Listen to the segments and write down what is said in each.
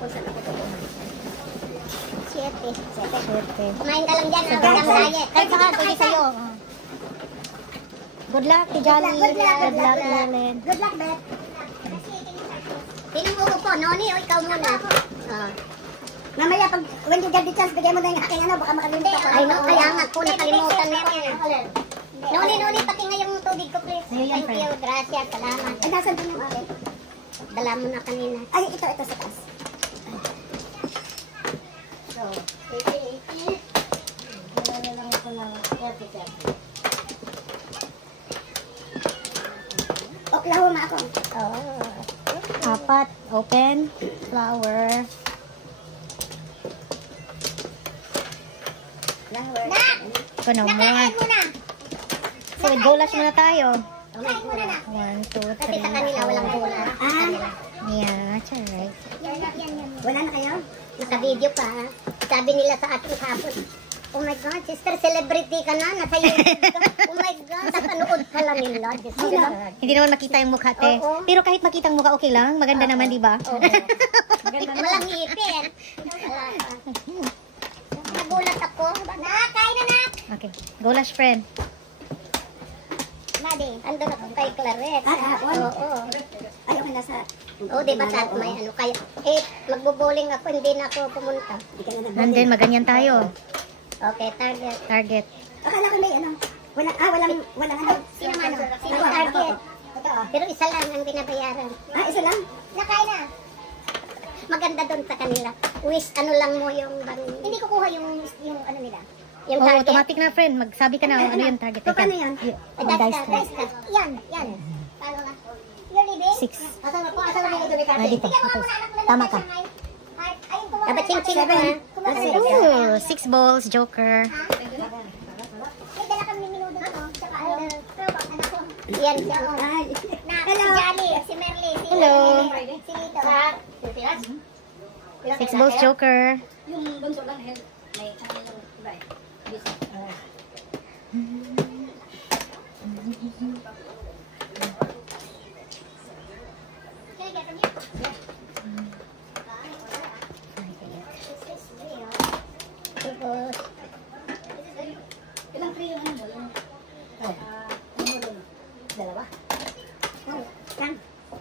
kung saan ako tutunan. 7. Kumain ka lang dyan, hanggang diet. Kahit saan, pwede sa'yo. Good luck, Tijali. Good luck, Ellen. Good luck, Beth. Sinong uupo? Noni o ikaw muna? Mamaya, when you get the chance, bigay mo na yung aking ano, baka makalimutan ko. Ay, no, kaya nga po, nakalimutan mo. Noni, pati nga yung tubig ko, please. Thank you, gracias, salamat. Ay, nasan din yung akin? Dala mo na kanina. Ay, ito sa taas. So, 80. Dala lang ko na 30. Oklahoma ako. Oh. 4. Open. Flower. Kuno mo. Nakain mo na. So, goulash muna tayo. Nakain mo na. 1, 2, 3. Kasi sa kanila walang gula. Yeah, that's alright. Wala na kayo? Naka-video pa. Sabi nila sa ating hapon, oh my God, sister, celebrity ka na. Nasa YouTube ka. Oh my God, napanood ka lang nila. Hindi naman makita yung mukha, te. Oo. Pero kahit makita ang mukha, okay lang. Maganda naman, di ba? Oo. Walang ngipin. Nagulat ako. Kain na na. Okay. Goulash, friend. Madi, andun ako kay Claret. Oo. Ay, okay na sa... Oo, di ba sa may ano kaya... magbubuling ako, hindi na ako pumunta. And then, maganyan tayo. Okay, target. Target. Akala ko may ano. Walang ano. Sino man? Sino target? Pero isa lang ang binabayaran. Isa lang? Nakain na. Maganda doon sa kanila. Wish, ano lang mo yung... Hindi ko kuha yung ano nila. Yung target. Automatic na, friend. Magsabi ka na ano yung target. Paano yan? Dice ka. Yan. Paano ka? You're leaving? 6. Asan na po? Asan na may ito, Ricardo? Dito. Tama ka. Dapat ching-ching ko, ha? 6 balls, joker. Dala kami minudo ko. Yan siya. Hello. Si Jolly, si Merly, si Hello. Si Lito. 6 balls, joker. Yung bunso lang, may kanilang iba eh. Busy. Ilang free yung ano mo? Dalawa. Yan.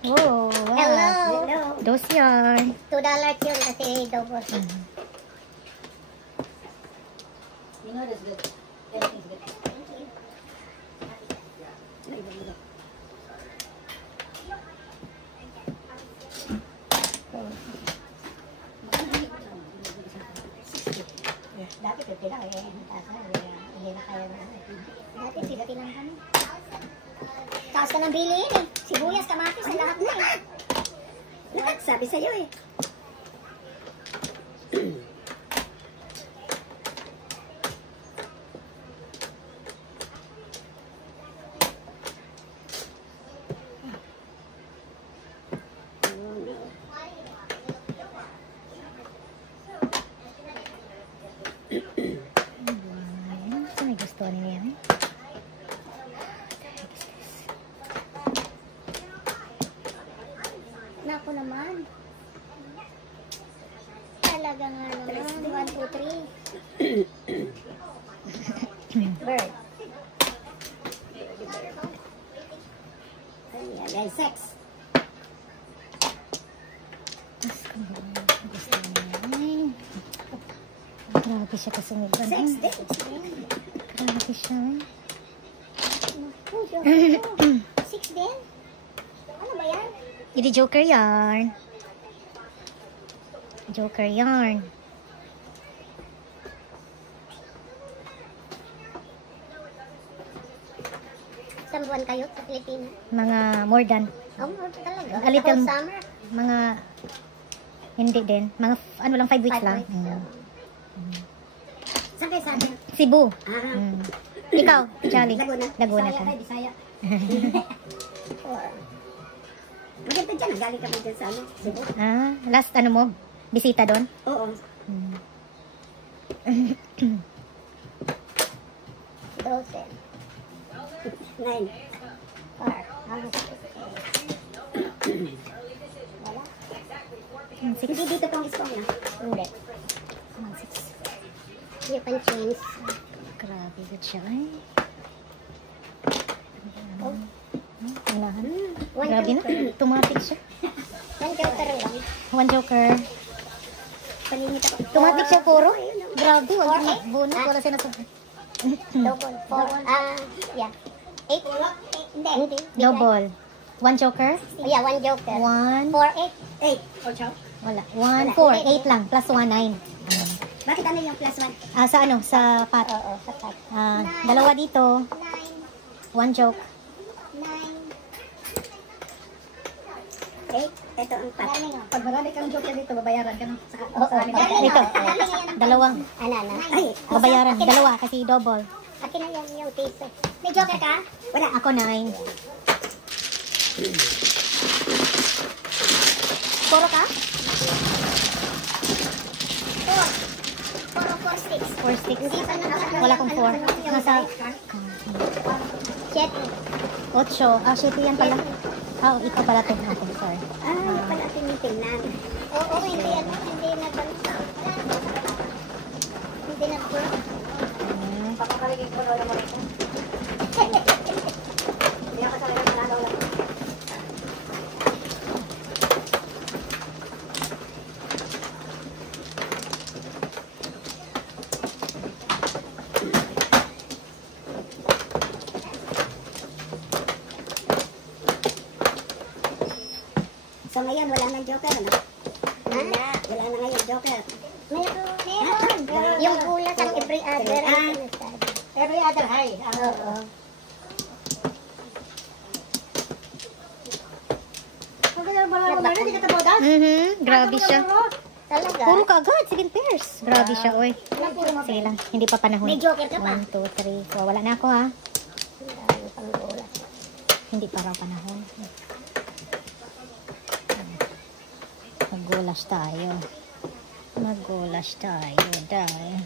Oh, wow. Hello. Dos yan. $2 yun kasi double. You know that's good. Everything's good. Dati 50 lang eh. Hindi na kaya na. Dati 50 lang kami. Taas ka ng bilihin eh. Sibuyas, kamatis, sa lahat na eh. Sabi sa'yo eh. Ito may gusto niya yan. Naku naman. Talaga nga naman. 1, 2, 3. Bird. Ayan, 6. Gusto niya yan. Grabe siya kasungod. 6 din. Grabe siya. 6 din? Ano ba yan? Hindi joker yarn. Joker yarn. Isang buwan kayo sa Pilipinas? Mga more than. Oh, talaga? A little, Whole summer? mga, hindi din. Mga, ano lang, 5 weeks 5 lang. weeks. Saan kayo sabi? Cebu. Ah. Ikaw, Charlie. Laguna. ka. Bisaya. Maganda dyan. Galing kami dyan sa ano, Cebu. Last ano mo? Bisita doon? Oo. 12. 9. Par. Wala. Hindi dito pang discount na. Hindi. 1.6. Hindi pang change. Grabe good siya. Ay. Unahan. Grabe na. Automatic siya. One joker lang. One joker. Palimit ako. Automatic siya puro. Grabe. Wala na. Bonus. Wala sinasabi. Double. 4. Yeah. 8. Hindi. Double. One joker. Yeah, one joker. 1. 4, 8. 8. Or chow? Wala. 1, 4. 8 lang. Plus 1, 9. Bakit ano yung plus 1? Sa ano? Sa pot. Oo, sapat. Dalawa dito. 9. One joke. 9. 8. Ito ang pat. Pag marami kang joker dito, babayaran ka ng Ito. Dalawang. Ano? Ay, Babayaran. Dalawa kasi double. akin na yan yung piso. May joker ka? Wala. Ako 9. Puro ka? 4. 4 or 4, 6. 4, 6. Hindi pa na. Wala akong 4. Nasa 7. 8. 7 yan pala. Ikaw pala ito. Okay, sorry. Ah, pala atin yung tingnan. Oo, hindi ano, hindi nag-bansa. Hindi nag-work. Papakaligin ko naman ito. Hindi ako talaga manalaw lang. So ngayon, wala nang joker, ano? Wala. Wala na ngayon joker. Meron. Yung kulas ang every other. Every other high. Oo. Grabe siya. Talaga? Puro ka agad. 7 pairs. Grabe siya, oy. Sige lang. Hindi pa panahon. May joker ka pa? 1, 2, 3. So, wala na ako, ha? Hindi pa raw panahon. Maggulas tayo. Maggulas tayo, dahil.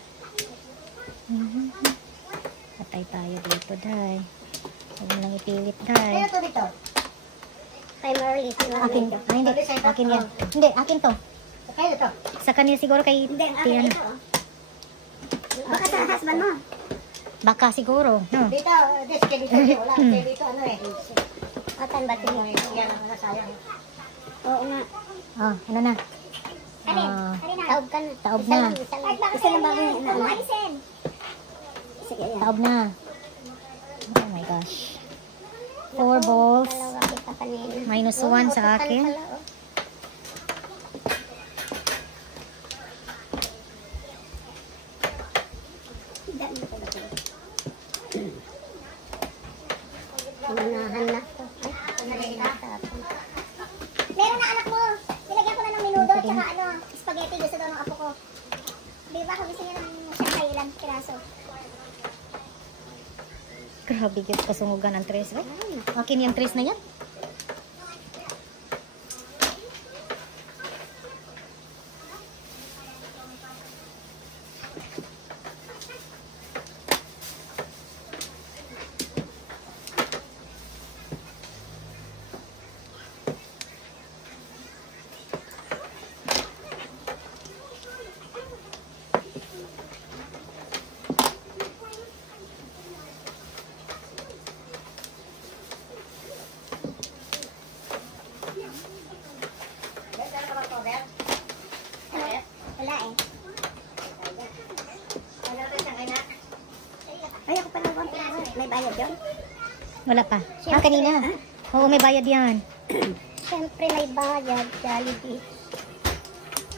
Patay tayo dito, dahil. Huwag mo lang ipilit, dahil. Ito dito. Primarily. Akin. Hindi. Akin yan. Hindi, akin to. Kaya ito. Sa kanya siguro kay Hindi, akin Tiana. ito. Baka sa husband mo. Baka siguro. No? Dito, dito wala. Dito ano eh. Atan ba tingin? Yan ang nasayang. Oo nga. Ano na? Alin? Taob ka na. Taob na. Isa lang bago yung ano. Sige, yan. Taob na. Oh my gosh. 4 balls. Dalawa kita kanina. Minus 1 sa akin. Unahan na. Meron na anak mo. Nilagyan ko na ng minudo at saka ano, spaghetti. Gusto daw ng apo ko. Di ba kung gusto niya ng Shanghai ilang piraso? Grabe yun. Kasungugan ng tres. Ay, akin yung tres na yan. Wala eh. Ay, ako pala bang may bayad yun? Wala pa. Kanina. Oo, may bayad yan. Siyempre may bayad, Jollibee.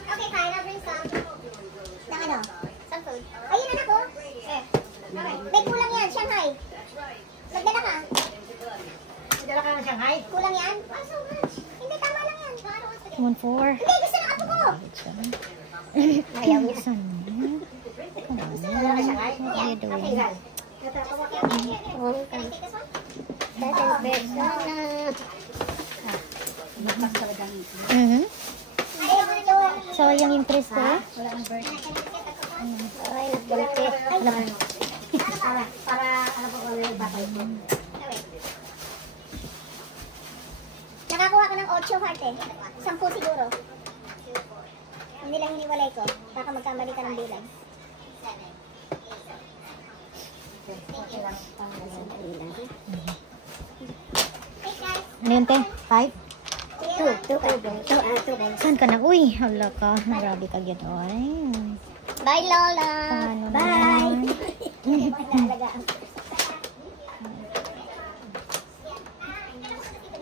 Okay, fine. I'll bring some. Ng ano? Some food. Ayun, anak ko. May kulang yan, Shanghai. Magdala ka. Magdala ka ng Shanghai? Kulang yan? Oh, so much. Hindi, tama lang yan. 1, 4. Hindi, gusto ng apo ko. Ayaw niya. Come on. What are you doing? So, yung interest ko? Nakakuha ko ng 8 heart eh. 10 siguro. Hindi lang hiniwalay ko. Baka magkamali ka ng bilang. Ano yun, te? 5? Two. Saan ka na? Uy, hala ka. Grabe ka yun. Ay. Bye, Lola. Ano Bye. naman?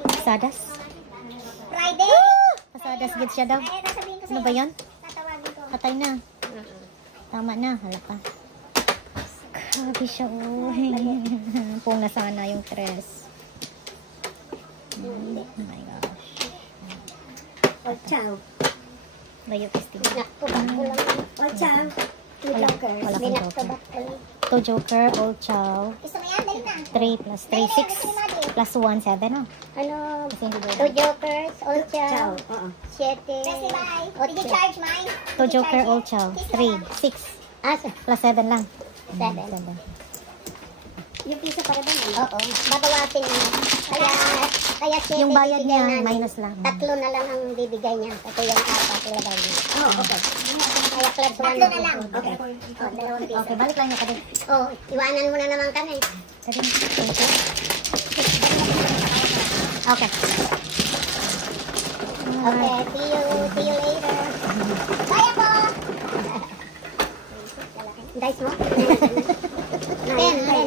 Pasadas? Friday. Pasadas gid siya daw. Ay, nasabihin ko Ano ba yun? Tatawagin ko. Patay na. Tama na. Hala ka. Grabe siya. Uy. Pung na sana yung tres. Oh my gosh. Oh, ciao. Layo festival. Nakubak ko lang. Oh, ciao. Two Wala- jokers. wala May kang nakubak ko lang. 2 joker, old chow. Gusto mo yan? Dali na. 3 plus 3, 6. Plus 1, 7. Oh. Ano? Kasi hindi Two doon. jokers, old chow. Siete. Did you charge mine? 2 joker, old chow. 3, 6. Ah, Plus 7 lang. Seven. 7. yung piso para doon. Oo. Babawasin mo. Kaya siete Yung bayad bibigay niya, namin. minus lang. Tatlo na lang ang bibigay niya. Kasi yung apat ilagay niya. Oh, okay. Kaya plus 1 na lang. Okay. Oh, dalawang piso. Okay, balik lang niya ka din. Oh, iwanan mo na naman kami. Ka din. Okay. Okay, see you later. Bye ako! Dice mo? 10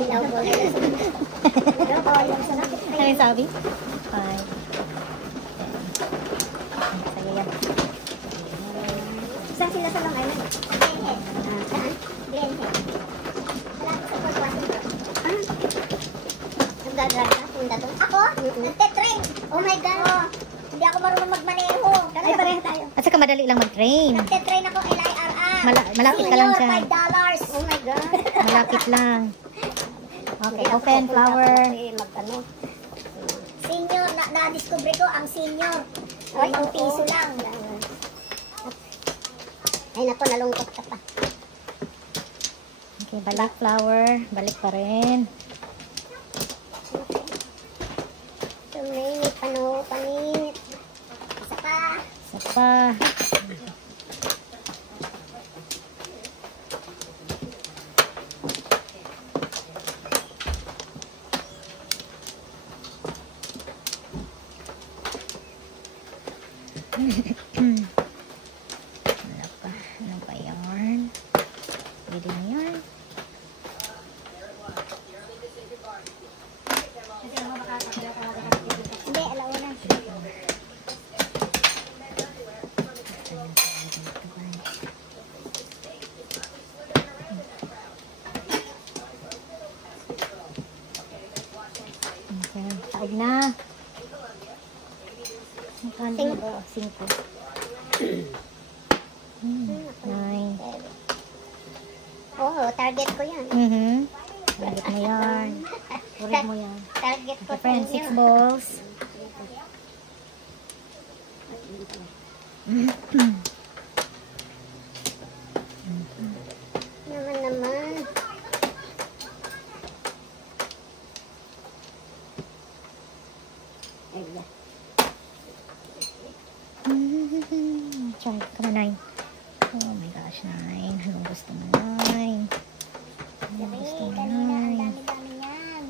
double. Ano yung sabi? 5. Sige yan. Saan sila sa Long Island? Greenhead. Saan? Greenhead. Malapit sa Port Washington. Nagdadrive ka? Punta doon? Ako? Nagte-train. Oh my God. Hindi ako marunong magmaneho. Ay, pareho tayo. At saka madali lang mag-train. Nagte-train ako LIRR. Malapit ka lang Senior, dyan. $5. Oh my God. Malapit lang. Okay, open flower. Mag-ano. Senior, na-discover ko ang senior. Ay, ang piso lang. Ay, naku, nalungkot ka pa. Okay, balik flower. Balik pa rin. Tuminit, paninit. Isa pa. Isa pa. Wala pa. Ano ba yarn? Pwede na yarn. Hindi, alaw na. Okay, taog na. Magkano ba? 5. 9. Oo, target ko yan. Target mo yan. Urid mo yan. Target ko Okay, friends, 6 inyo. balls. Naman. Try, come on, 9. Oh my gosh, 9. Anong gusto mo, 9? Anong gusto mo, Kanina, ang 9? dami-dami yan.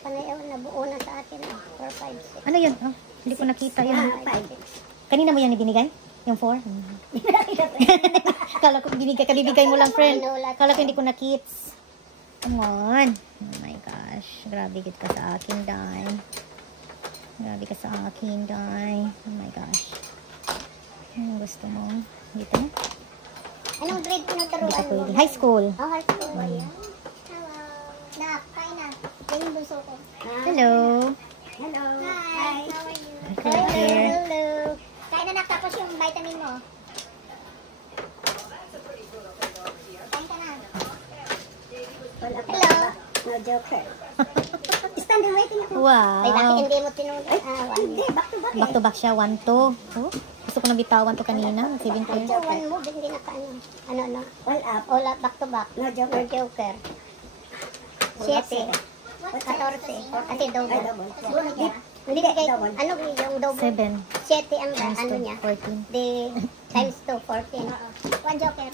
Panayaw, nabuo na sa atin. 4, 5, 6. Ano yun? Oh, hindi ko nakita yun. Kanina mo yan ibinigay? Yung 4? Kala ko binigay, kabibigay mo lang, friend. Kala ko hindi ko nakits. Come on. Oh my gosh. Grabe kit ka sa akin, Day. Grabe ka sa akin, Day. Oh my gosh. Anong gusto mo? Dito na? Anong grade Hindi pinagtaruan pa mo? pwede. High school. Oh, high school. Hello. Nak, kain na. Yan yung bunso ko. Hello. Hello. Hi. How are you? Hello, dear. Hello. Kain na, nak. Tapos yung vitamin mo. Kain ka na. Hello. No joker. Standing waiting ako. Ay, bakit Wow. hindi mo tinulog? Hindi, back to back. Back to back siya. 1, 2. Oh, gusto ko nang bitawan to kanina. 7 Ay, pairs. joker mo, hindi na kaano. Ano? All up, back to back. No joker. No joker. 7. 14. Kasi double. Hindi kay ano yung double? 7 7 ang times ano 2, niya. 14. The times 2, 14. One joker.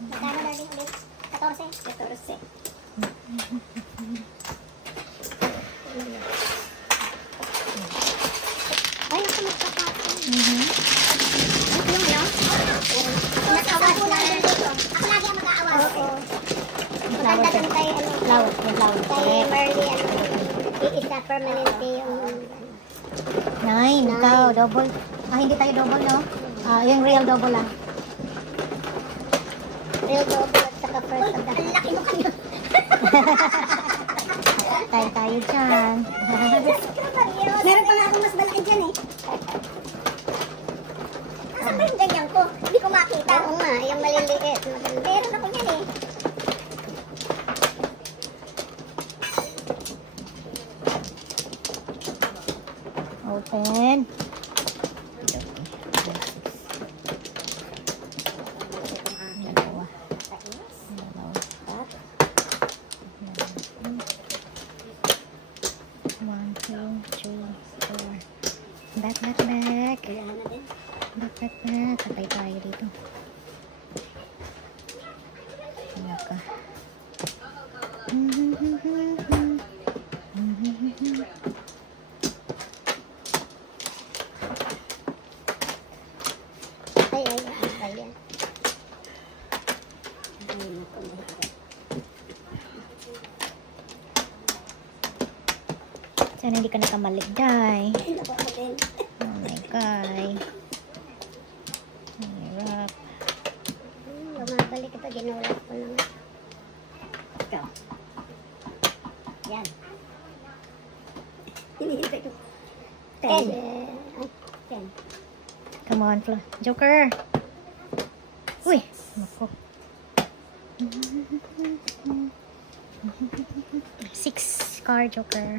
Magkano dali ulit? 14. 14. Ay, naku, magkakapon. Yung ano? Nag-awas na dito. Ako lagi ang mag-aawas. Oo. Maganda dun kay ano. Flower, may flower. Kay Correct. Marley, ano, iisa permanente yung 9, ikaw, double. Hindi tayo double, no? Yung real double lang. real double at saka first of the... Ang laki mo kayo. Tayo dyan. Meron pa nga akong mas malaki dyan eh. Saan ba yung ganyan ko? Hindi ko makita. Oo nga, yung maliliit. Meron ako yan eh. Open. Dalawa. One, two, three, four. Back. Back. Sabay tayo dito. Ano ka? Ay. Sana hindi ka nakamali, Day. Ako din. Oh my God. Hirap. Lumabalik ito, ginulat ko naman. Ito. Yan. Hinihintay ko. 10. 10. Come on, Flo. Joker. Uy. Naku. 6 card, Joker.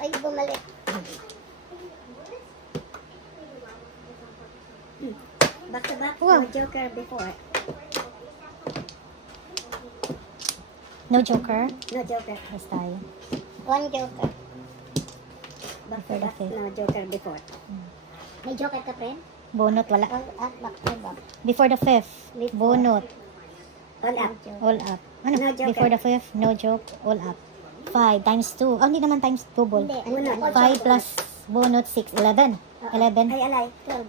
Ay, bumalik. Back to back, Wow. no joker before. No Joker. No joker. Yes, tayo. One joker. Back to Before the back, fifth. no joker before. May joker ka, friend? Bonot, wala. All up, back to back. Before the 5th, Before. bonot. All up. All up. Ano? No joker. Before the 5th, no joke, all up. 5 times 2. Hindi naman times double. Hindi, ano? 5 plus bonot 6. 11. 11 Ay, alay. 12.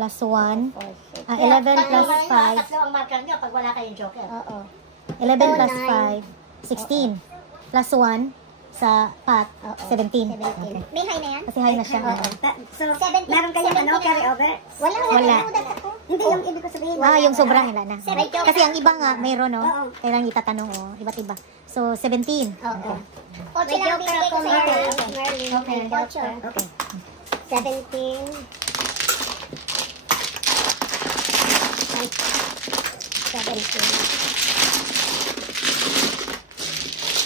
plus 1. 4, 6. 11 plus 5. Tatlo ang marker niyo pag wala kayong joker. Oo. 11 plus 9. 5. 16. Plus 1 sa pat. 17. 17. Okay. May high na yan? Kasi high na siya. Oo. So, meron kayong ano, carry over? Wala. Wala. Hindi yung ibig ko sabihin. Yung sobra wala na. Seven. Kasi ang iba nga, mayroon, no? Oo. Kailangan itatanong, iba't iba. So, 17. Oo. Okay. May joker ako, Merly. Okay. Okay. 17. 17.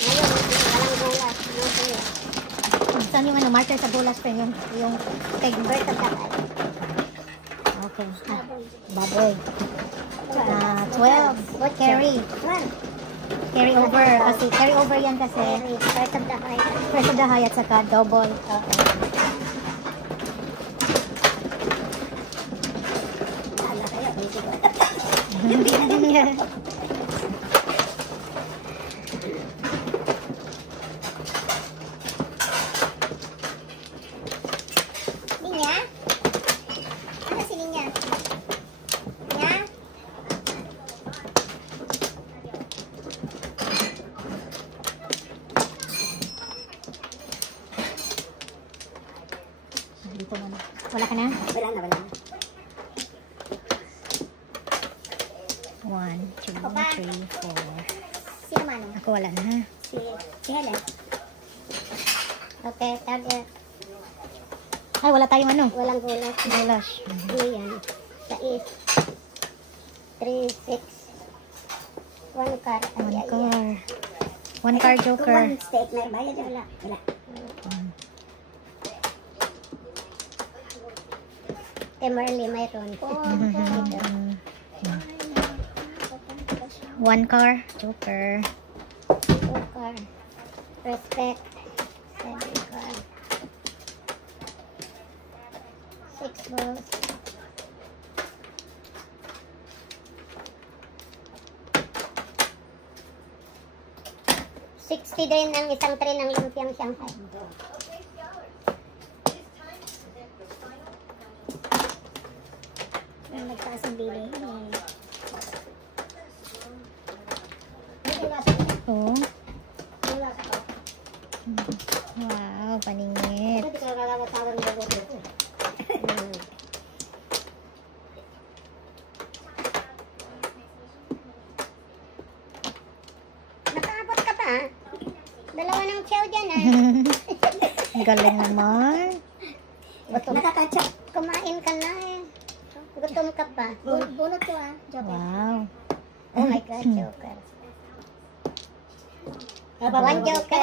Ngayon, walang bulas. No bulas. Saan yung marker sa bulas pa yung peg? Birth of the eye. Okay. Baboy. 12. What carry? 12. Carry over. Kasi carry over yan kasi. Birth of the eye. First of the high at saka double. Bahala kayo. Hindi ko. Ninya? Ano si Ninya? Ninya? Dito na. Wala ka na? Wala na. 1, 2, Ako pa. 3, 4. Sino man? Ako wala na. Si Helen. Okay, target. Ay, wala tayong ano. Walang gulas. Goulash. Ano yan? 6, 3, 6. 1 car. One car. One car joker. One steak na bayad. Wala. Wala. Temerly mayroon. One car joker. 2 car. Respect. 7 car. 6 balls. $60 din ang isang tray ng lumpiang Shanghai. Nagtaas ang bili. Oh. Wow, paningit. Hindi ka kakatawag ng bago. Nakaabot ka pa. Dalawa ng chow dyan Galing naman. Nakakatsa. Kumain ka na Gutom ka pa. Bunot ko Joker. Wow. Oh my God, Joker. One Joker.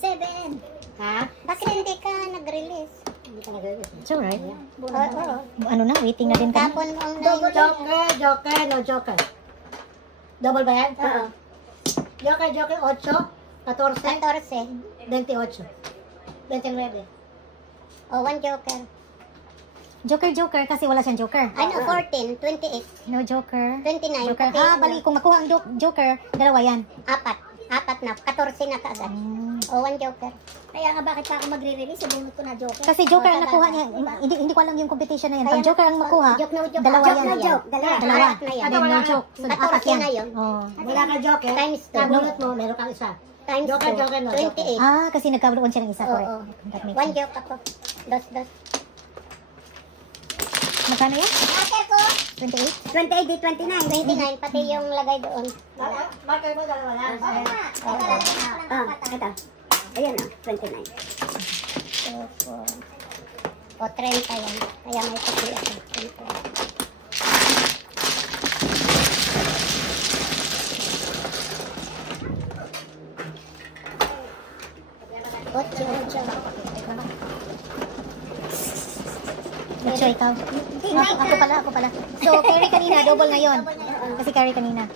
7. Ha? Bakit hindi ka nag-release? Hindi ka nag-release. It's alright. Oo. Ano na, waiting na din kami. Tapon mo ang Joker, no joker. Double ba yan? Oo. Joker, 8, 14, 14. 28. 29. Oh, one Joker. Joker kasi wala siyang joker. Ay, no, 14. 28. No joker. 29. Joker. Pati, Bali, kung makuha ang joker, dalawa yan. Apat na. 14 na kaagad. Oh, one Joker. Kaya nga, bakit pa ako magre-release? Bunot ko na Joker. Kasi joker ang nakuha niya. Hindi ko alam yung competition na yan. Pag joker ang makuha, Joke na joke. dalawa Joke yan. na joke. Dalawa. Apat na yan. Then no joke. So, 14 apat yan. na yun. Oh. Wala ka joker. Times 2. Nabunot mo, meron kang isa. Times Joker, 2. joker, no joker. 28. Kasi nagkaroon siya ng isa. Correct. Oo. That makes One sense. joke ako. Dos. Magkano yan? Marker ko. 28? 28 di 29. 29, pati yung lagay doon. Marker mo, dalawa lang. Ito. Ayan 29. 2, 4. O, 30 yan. Kaya may pati ako. 30. Ocho. Ocho, ikaw. Ako pala. So, carry kanina, double na yon. Kasi carry kanina.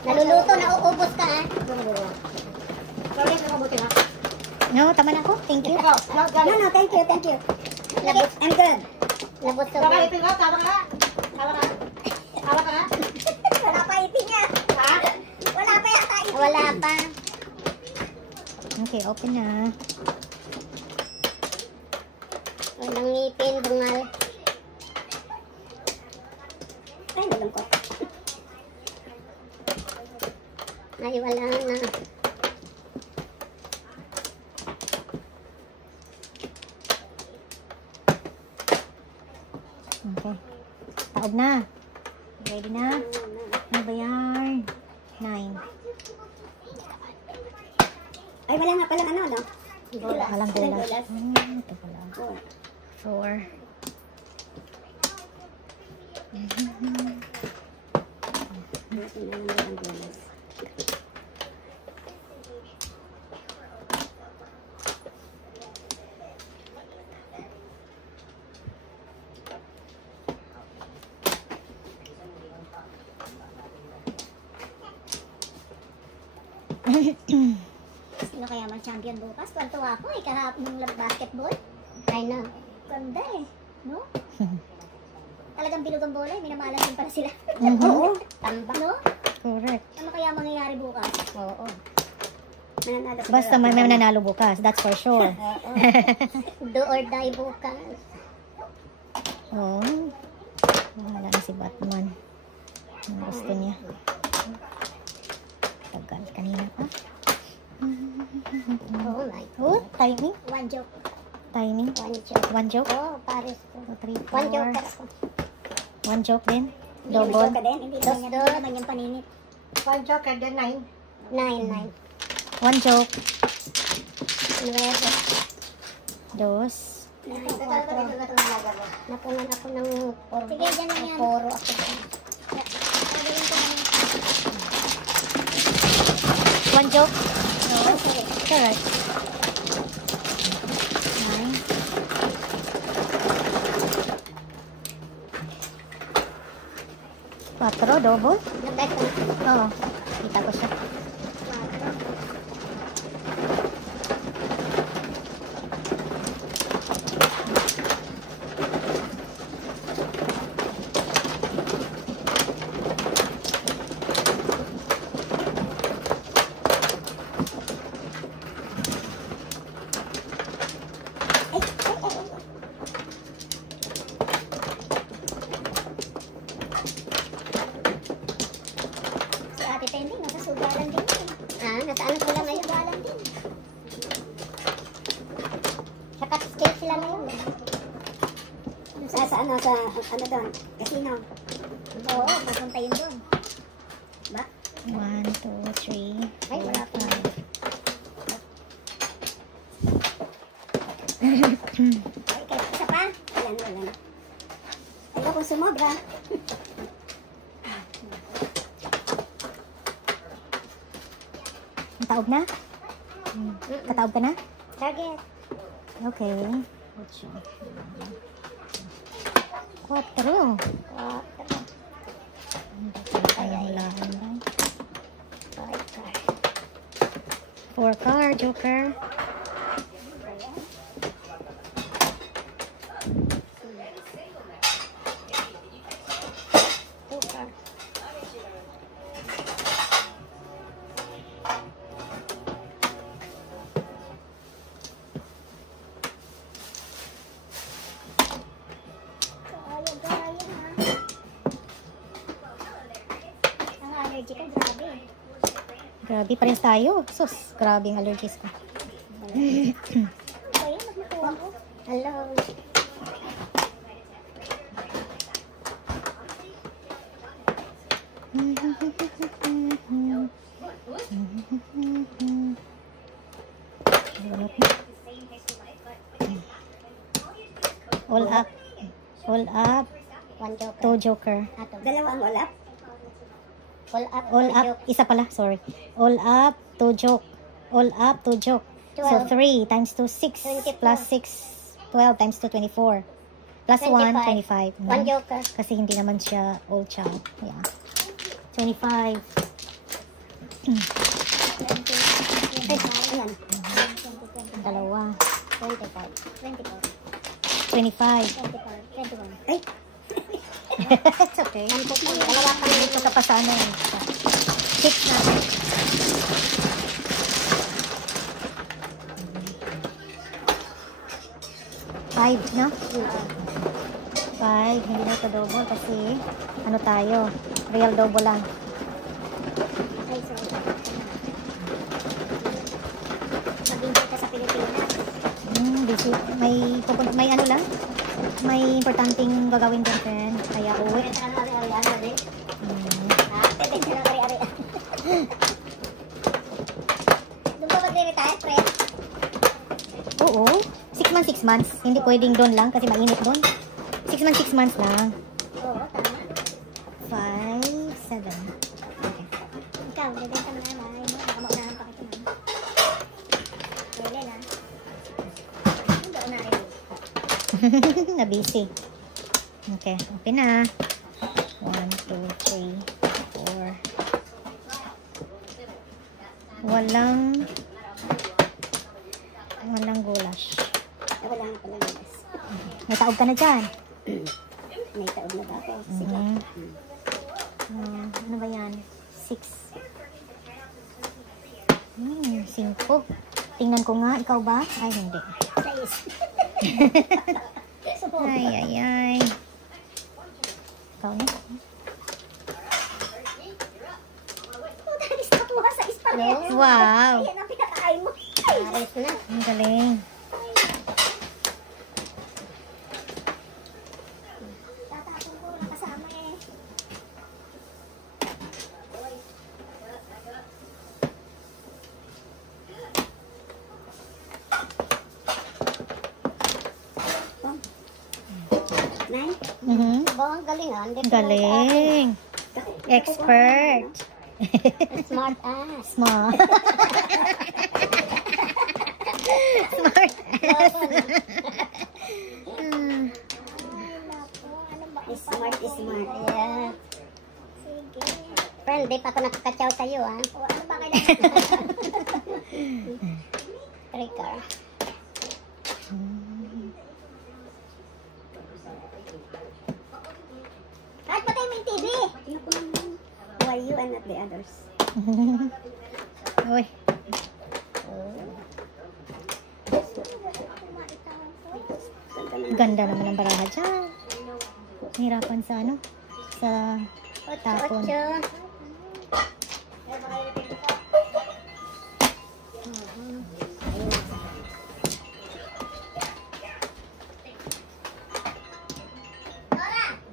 Naluluto, nauubos ka Sorry, nakabuti na. No, tama na ako. Thank you. Ikaw, No, thank you. Labos, I'm good. Labos ka Baka ipin ko, tama ka. Tama ka. Tama ka. Wala pa ipin niya. Ha? Wala pa yata ipin. Wala pa. Okay, open na. Walang ngipin, bungal. Ay, malungkot. Ay, wala na. Okay. Taob na. Ready na? Ano ba yan? 9. Ay, wala nga palang ano, no? Walang gulas. Ito pala. 4. Sino kaya mag-champion bukas? Tuwan-tuwa ako kahapon ng basketball. Ay na. Ganda no? Talagang bilog ang bola, minamalas din pala sila. Oo. Tamba, no? Correct. Ano kaya mangyayari bukas? Oo. Mananalo sila. Basta may nanalo bukas. That's for sure. Oo. Do or die bukas. Oh. Wala na si Batman. Ang gusto niya. Tagal kanina pa. Oh my God. Oh, timing. One joke. Timing. One joke. One joke. Oh, Paris ko. 3, One joke 4. ako. One joke din. Double. Double. Hindi naman yung paninit. One joker, then 9. 9. 1 joke. 9. Dos. 4. Napunan ako ng poro. Sige, dyan lang yan. Poro ako. 1 joke. Oo, sige. Correct. 9. 4, double. Nag-bet ko na. Oo. Kita ko siya. 4. Si Ate Pending, nasa sugalan din. Nasaan ko lang ngayon? Sugalan din. Saka state sila ngayon. Sa ano doon? Casino. Oo, pupunta yun doon. Ba? 1, 2, 3, Ay, wala 4, pa. 5. Ay, kaya isa pa? Wala na. Ayoko kung sumobra. Taob na? Kataob ka na? Target. Okay. 4. 4. Ayan lang. 4 car, joker. Ang allergy ko, grabe. Grabe, parehas tayo. Sus, grabe ang allergies ko. Ayun, magnakuha ko. Hello. All up. All up. 1 joker. 2 joker. Ato. Dalawa ang all up? All up. All up. Isa pala, sorry. All up, 2 joke. All up, 2 joke. So 3 times 2, 6. 24. Plus 6, 12 times 2, 24. Plus 1, 25. 1 joker. Kasi hindi naman siya all child. Yeah. 25. Ayan. Dalawa. 25. 24. 25. 24. 21. Ay! It's okay. Dalawa pa Dito ka pa sa ano. 6 na. 5, no? 5. Hindi na ito double kasi ano tayo. Real double lang. Ay, sorry. Mag-enjoy ka sa Pilipinas. Busy. May ano lang. May importanteng gagawin din, friend. Kaya uwi. Ari-ari. Pwede silang ari-ari. Doon ba magre-retire, friend? Oo. 6 months, 6 months. Hindi pwedeng doon lang kasi mainit doon. 6 months, 6 months lang. Oo, tama. 5, 7. Ikaw, bibenta mo na naman. Nakamaunahan pa kita naman. Pwede na. Hindi ako narinig. Na busy. Okay, open na. 1, 2, 3, 4. Walang goulash. Wala na pala guys. May taob ka na dyan. May taog na ba ako? Sige. Ano ba yan? 6. 5. Tingnan ko nga, ikaw ba? Ay, hindi. Sais. Ay. Ikaw na. Dahil sa kuha sa isparet. Wow. Ayan ang pinakain mo. Aris na. Ang galing. Tatapon ko lang kasama eh. Nine? Ba, ang galing ah. Hindi ko Galing. Expert. Smart ass. Smart. Smart ass. Smart is smart. Yeah. Sige. Friend, di pa ako nakakatsaw sa'yo ah. Ano ba kailangan? Trigger. Kahit patay mo yung TV. Why you and not the others? Uy. Ganda naman ang baraha dyan. Hirapan sa ano? Sa tapon. Ocho.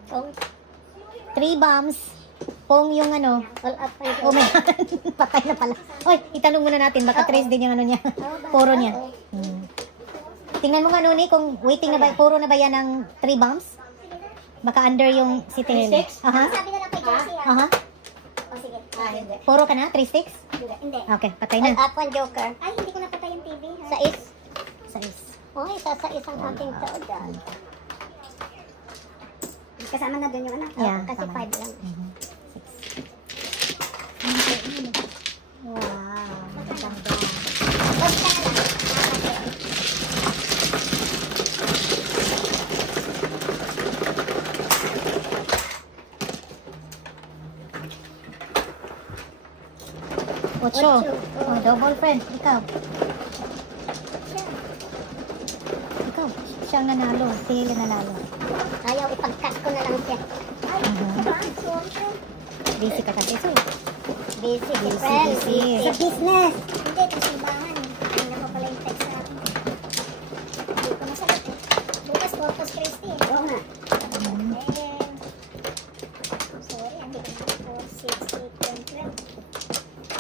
Kung 3 bombs. Kung yung ano. all up pa Oh my God. Patay na pala. Oy, itanong muna natin. Baka trace din yung ano niya. Puro niya. Tingnan mo nga Nuni kung waiting na ba, puro na ba yan ng 3 bombs? Baka under yung si Tel. Aha. sabi na lang kay Josie ah. Aha. O sige. Hindi. Puro ka na? 3 sticks? Hindi. Okay, patay All na. up one joker. Ay, hindi ko napatay yung TV. Ha? Sais. Sais. Oy, sa isang ating tao dyan. Kasama na dun yung anak. Yeah, kasi tama. 5 lang. 6. Wow. Maganda. Basta na lang. Ocho. Oh, double friend. Ikaw. Ikaw. Siyang nanalo. Si Helen nanalo. Ayaw, ipag-cut ko na lang siya. Ay, Busy ka kasi. So, busy, Busy, friend. busy. Sa business. Hindi, ito simbahan. Hindi mo pala yung text sa akin. Hindi ko masagot eh. Bukas, Corpus Christi. Oo nga. Sorry, hindi ko na 4, 6, 8, 10, 12.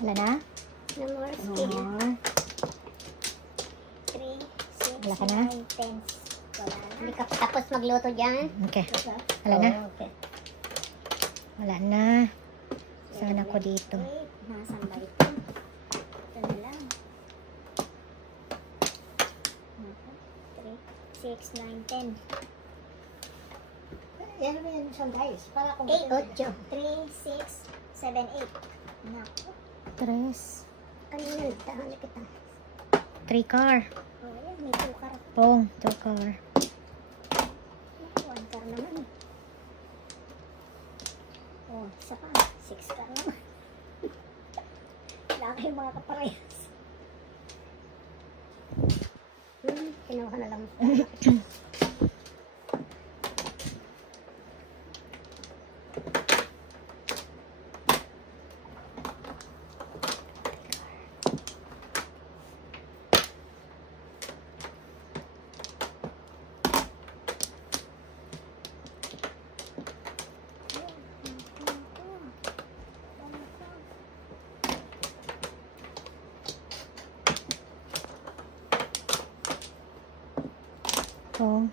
wala na? No more skill. More. 3, 6, Wala ka na? 9, 10. Wala na. Hindi ka tapos magluto dyan. Okay. Wala na? Okay. Wala na. Saan ako dito? Wait, nasaan ba ito? Ito na lang. 3, 6, 9, 10. Yan ba yung isang guys? Para kung 8, 8. 3, 6, 7, 8. Naku. 3. Kanina nagtahan kita. 3 car. Oh, yan. May 2 car. Pong, 2 car. 1 car naman eh. Oh, isa pa. 6 car naman. Laki yung mga kaparehas. Kinuha na lang. Pong.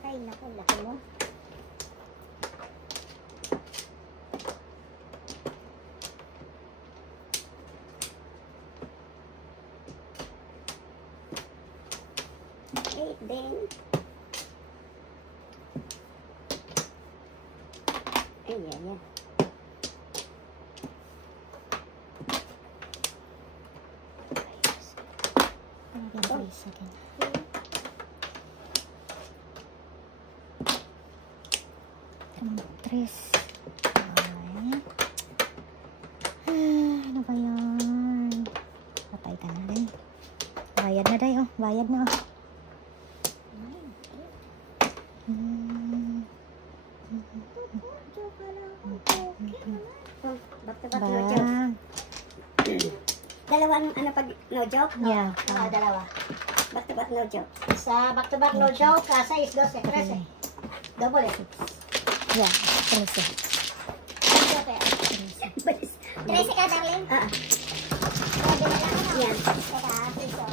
Ay, naku, laki mo. Eight din. Ay, yan. Second. Tres. Ay. Ano ba yan? Patay ka na rin. Bayad na day, oh. Bayad na, oh. Ba't-ba't mo dyan? Bang. dalawang ano pag no joke? Yeah. Dalawa. Back to back no joke. Sa back-to-back no joke, 6, 12, 13. Double eh. Yeah. 13. Tracy ka, darling? Oo. Yan. Teka, piso.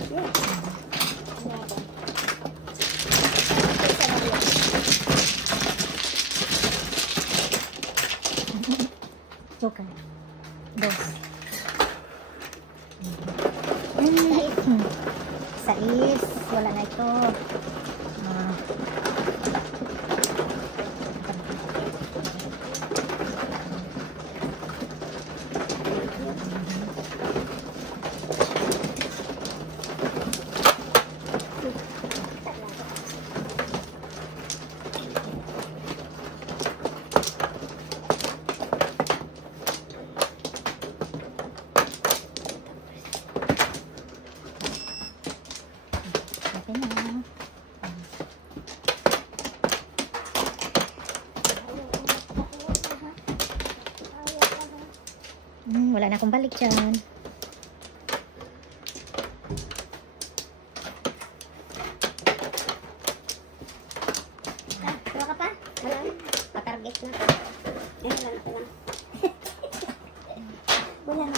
Joker. Dos. Sais. Wala na ito. Ah. Okay na. Wala na akong balik dyan. Wala ka pa? Wala. Patarget na. Wala na lang. Wala na.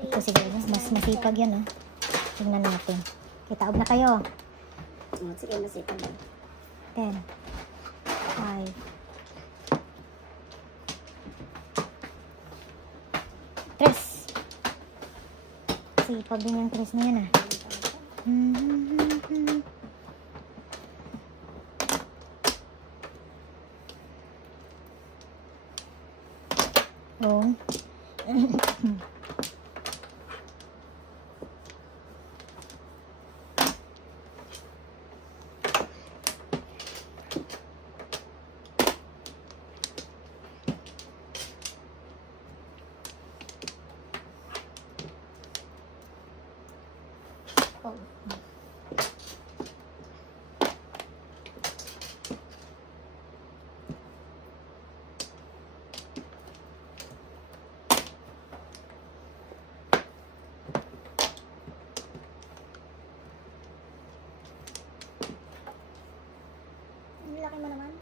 Ito sige, mas masipag yan ah. Tingnan natin. Kitaob na kayo. Sige, masipag. 10 5 Tres. Sipag din yung tres na yan ah. Oh. Ang laki mo naman.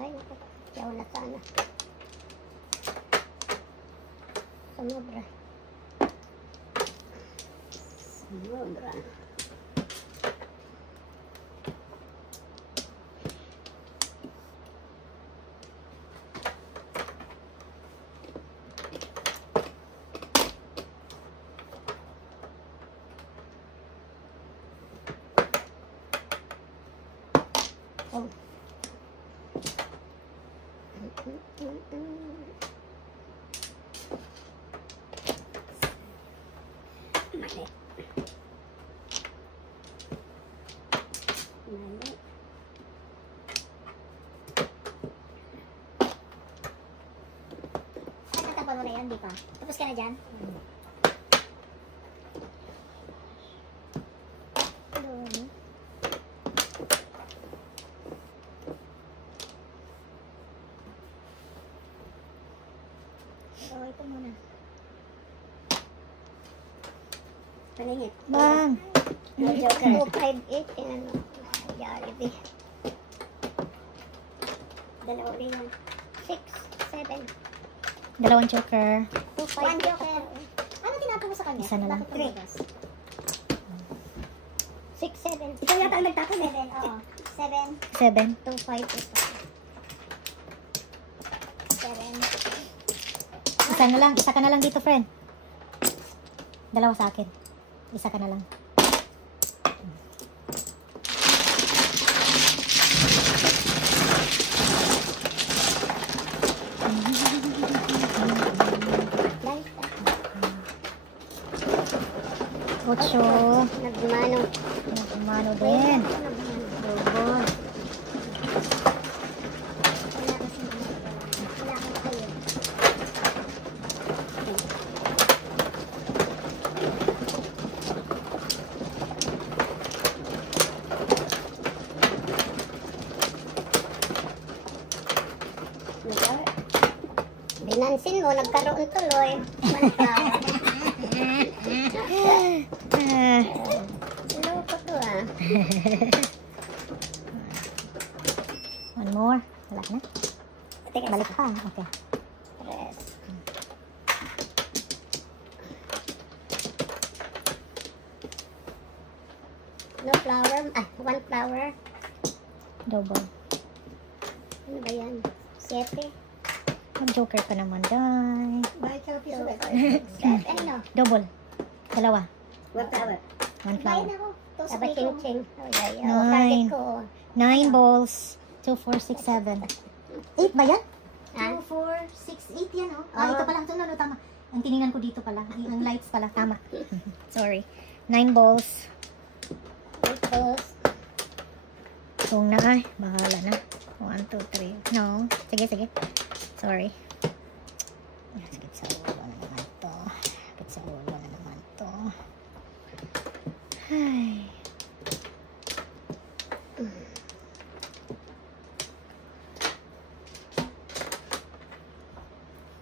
Ay, naku. Kaya wala sana. Sumobra. Sumobra. Oh. Mali. Mali. Ay, tatapal mo na yan, di pa. Tapos ka na dyan? Doon. Oh, ito muna. Paningit. Bang! No joker. 258. Yan ano. Jollibee. Dalawa rin yan. 6, 7. Dalawang joker. 2, 5. One joker. Ano tinapon mo sa kanya? Isa na lang. 3. 6, 7. Ikaw yata ang nagtapon eh. 7, oo. 7, 7. 2, 5, 7. Isa ka na lang dito, friend. Dalawa sa akin. Isa ka na lang. Ocho. Nagmano. Nagmano din. Double. Binansin mo, nagkaroon tuloy. Manka. Loko to ah. One more. Wala na. Teka, Balik pa. Okay. Tres. No flower. Ah, one flower. Double. Ano ba yan? 7. Mag-joker ka naman, day. Bakit ka piso? 7. Ano? Double. Dalawa. One flower. One Bayan flower. ako. Dapat ching-ching. Nine. 9 balls. 2, 4, 6, 7. 8 ba yan? Ah? 2, 4, 6, 8 yan, oh. Oo. Ito pala. Ito na, tama. Ang tinignan ko dito pala. Ang lights pala. Tama. Sorry. 9 balls. Tapos, Kung na, ay, bahala na. 1, 2, 3. No. Sige, sige. Sorry. Sakit sa ulo na naman to. Sakit sa ulo na naman to. Ay.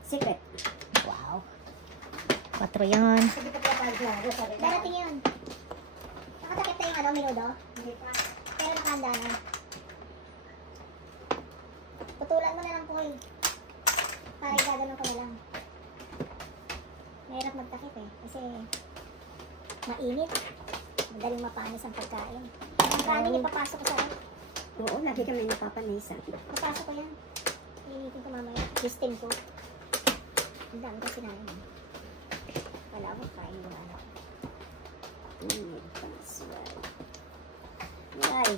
secret. Wow. 4 yan. Darating yun. Nakasakit na yung ano, minudo? Hindi pa. Pero nakahanda na. Putulan mo na lang po eh. Para igaganon ko na lang. Mahirap magtakip eh. Kasi mainit. Madaling mapanis ang pagkain. Ang kanin ipapasok ko sa akin. Oo, lagi kami napapanisa. Papasok ko yan. Initin ko mamaya. System ko. Ang dami kasi namin. Wala ko kain mo ano. Paswal. Yay.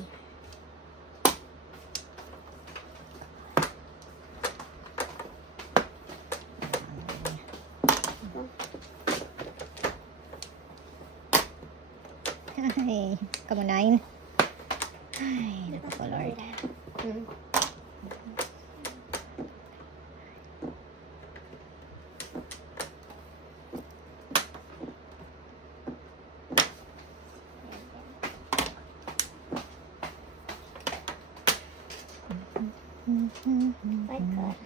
Ay, come on, 9. Ay, naku po, Lord. Hmm. My God.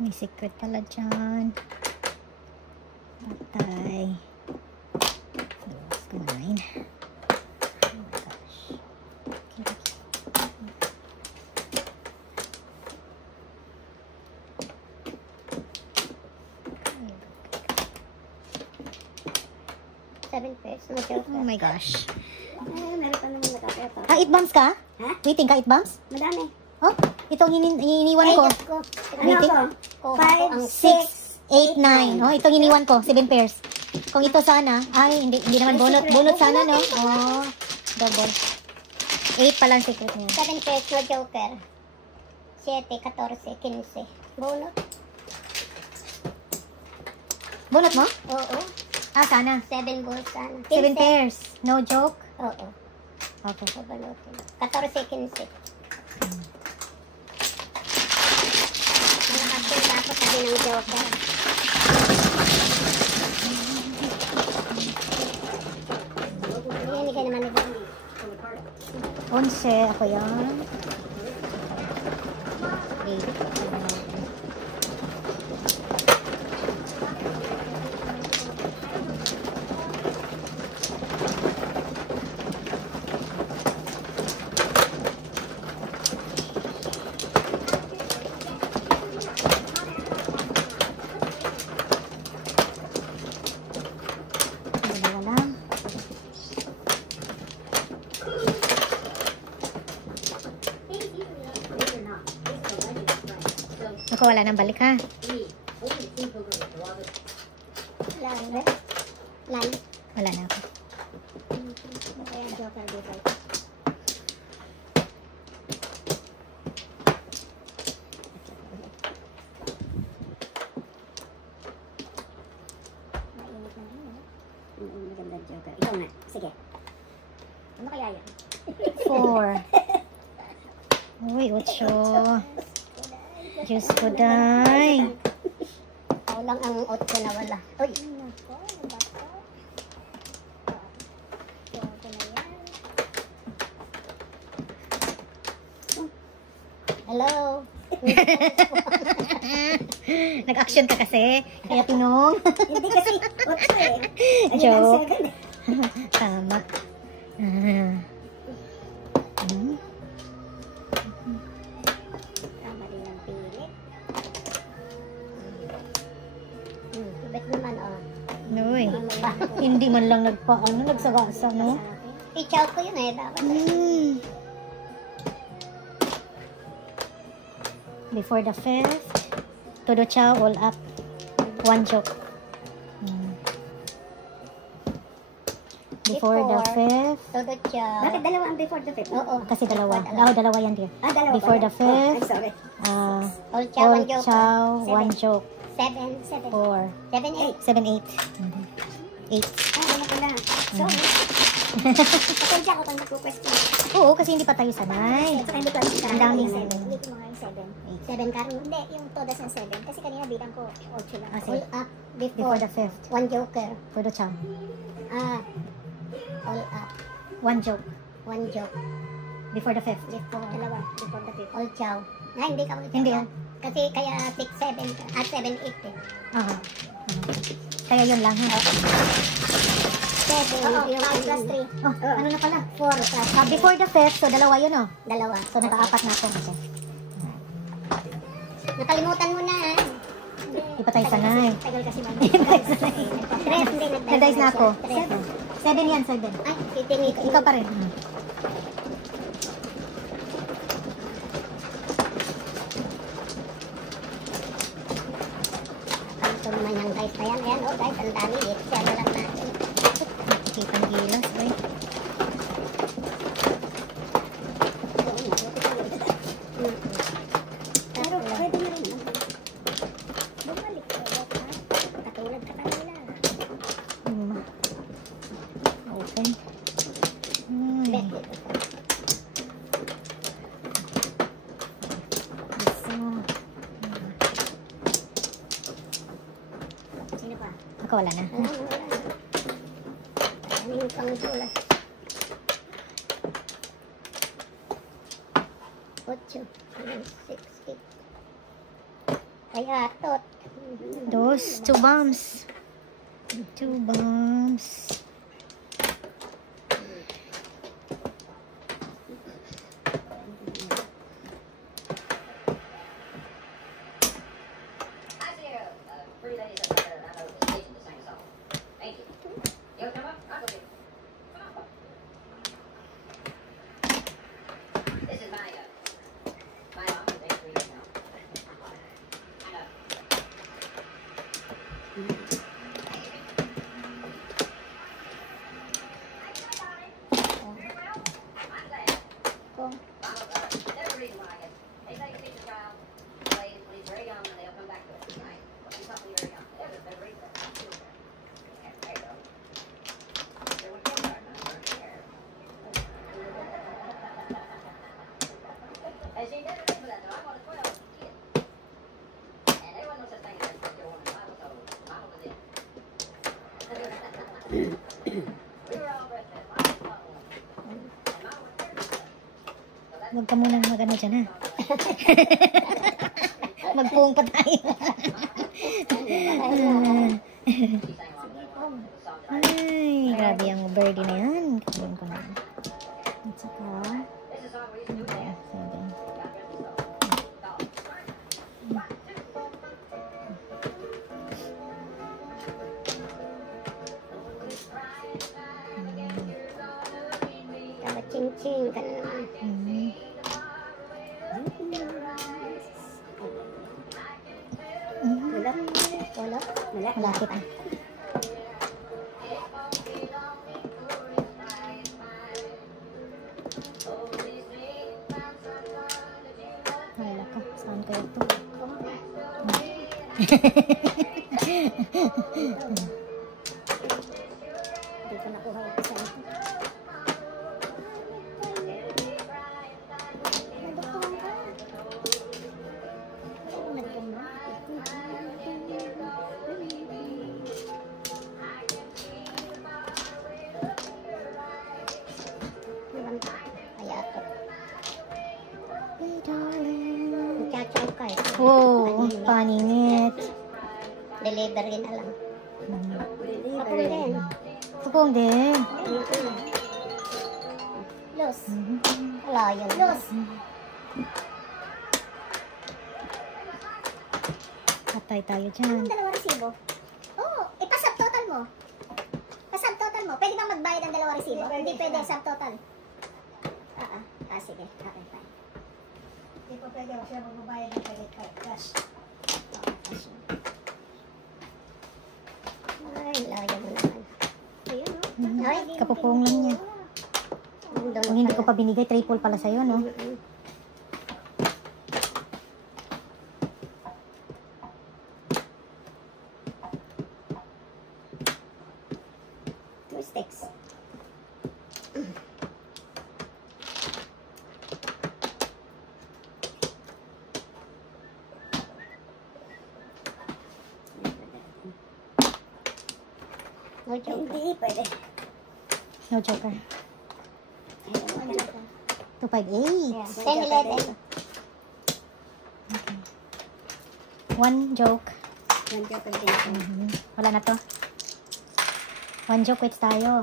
May secret pala dyan. Patay. Come on, 9. Oh my gosh. Okay, okay. 7 pesos. Mag-joke Oh my gosh. Ay, meron pa naman nakapeta. Ka-8 bombs ka? Ha? Waiting, ka-8 bombs? Madami. Oh, itong iniwan Ay, ko. Diyos ko. Ano Waiting. ako? 5, 6, 8, 9. Oh, itong iniwan ko. 7 pairs. Kung ito sana, ay, hindi naman bunot. Bunot sana, no? Oh, double. 8 pa lang secret niya. 7 pesos na joker. 7, 14, 15. Bonus? Bunot mo? Oo. Ah, sana. 7 bonus sana. 7 pairs. No joke? Oo. Okay. Pabalutin. 14, 15. Malakapin tapos sabi ng joker. Yan, naman nila. 11. Ako yan. 8. Dalawa lang. Ako, wala nang balik ha. Lan. Lan. Wala na ako. Ayan, joker dito. Mainit na rin, Magandang joker. Ikaw na. Sige. ano kaya yan? 4. Uy, 8. Diyos ko, day. Ako lang ang 8 na wala. Uy! Nako, ano ba to? Joker na yan. Hello? Nag-action ka kasi. Kaya tinong. Hindi kasi 8 eh. Ayun ang Joke. 7. Tama. Ah. Hmm. Tama din ang pilit. Ibet naman, oh. Uy. Ano ba? Hindi man lang nagsagasa, no? I-chow ko yun eh. Dapat. Before the 5th, todo chow, all up. 1 joke. Before the 5th, Todo chow. Bakit dalawa ang before the 5th? Oo. kasi dalawa. Oh, dalawa yan, dear. Dalawa. Before the 5th, Ay, sorry. all All chow, 1 joke. chow, 1 Seven. joke. 7, 7. 4, 7, 8. 7, 8. 8. Ano pala? Sorry. Pasensya ko kung nagpo-question. Oo, kasi hindi pa tayo sanay. So, hindi ko alam sa Ang daming 7. 7. Hindi ko mga 7. 7 karon. Hindi, yung todas ng 7. Kasi kanina bilang ko 8 lang. Sige. All up. Before the 5th, 1 joker. todo chow. All up. 1 joke. 1 joke. Before the 5th. Before. Dalawa. Before the 5th. All chow. Hindi ka ulit. Hindi, ah. Kasi kaya 6, 7. 7, 8 eh. Aha. Kaya yun lang, ha? 7. Yung 5 plus 3. Oh, ano na pala? 4 plus Before the 5th, so dalawa yun, oh. dalawa. So, naka-apat na ako. Okay. Nakalimutan mo na. Di pa tayo sanay. Tagal kasi ba? Tres, hindi. Nag-dice na ako. 7. 7 yan, 7. Ay, titingin. Ikaw pa rin. Ito naman yung guys na yan. Ayan, oh guys, ang dami. Share na lang natin. Kitang gilas, eh. Pero pwede na rin. Bumalik ko. Katulad ka kanila. Okay. Ay. Isa. Sino pa? Ako wala na. Wala. Ano yung pangtula? 8, 6, 8. Kaya, tot. Dos. 2 bombs. 2 bombs. I see pretty ladies up there out of the station to sing a song. Thank you. You wanna come up? I'll go get it. Come on. This is my mom. Thanks for you now. Kung There's a reason why I guess. They say you teach a child play when he's very young and they'll come back to it. Right? But do something very young. There's a reason. There you go. There was kindergarten. There. And she didn't remember that though. I bought a 12 kid. And there wasn't no such thing as a picture woman in the Bible, so Mama was it. We were all breastfed. Mama was one woman. And Mama was 30. Huwag ka munang mag-ano dyan, ha? Magpuong pa tayo. Ay, grabe ang birdie na yan. Kapuin ko na. At saka, okay, 7. dapat ching-ching ka na naman. Wala. Wala. Wala. Malapit na. Wala ka. Saan kaya ito? Hindi ko nakuha yung isa. Kaya ito. Hey, darling. Magkachang Wow, paninit. Delivery na lang. Kapag din. Tupong din. Los. Wala yun. Los. Patay tayo dyan. Dalawang resibo. Oo, ipasubtotal mo. Pasubtotal mo. Pwede bang magbayad ang dalawang resibo? Hindi pwede, subtotal. Sige. Okay, fine. Hindi po pwede ako sila magbabayad ng credit card. Cash. Cash. Ay, layo mo naman. Ayun, no? Ay, Kapupong lang niya. Kung hindi ko pa binigay, triple pala sa'yo, no? Two sticks. No joker. Hindi pwede. No joker. 258. 10-11. One joke. One joker din. Wala na to. One joke quits tayo.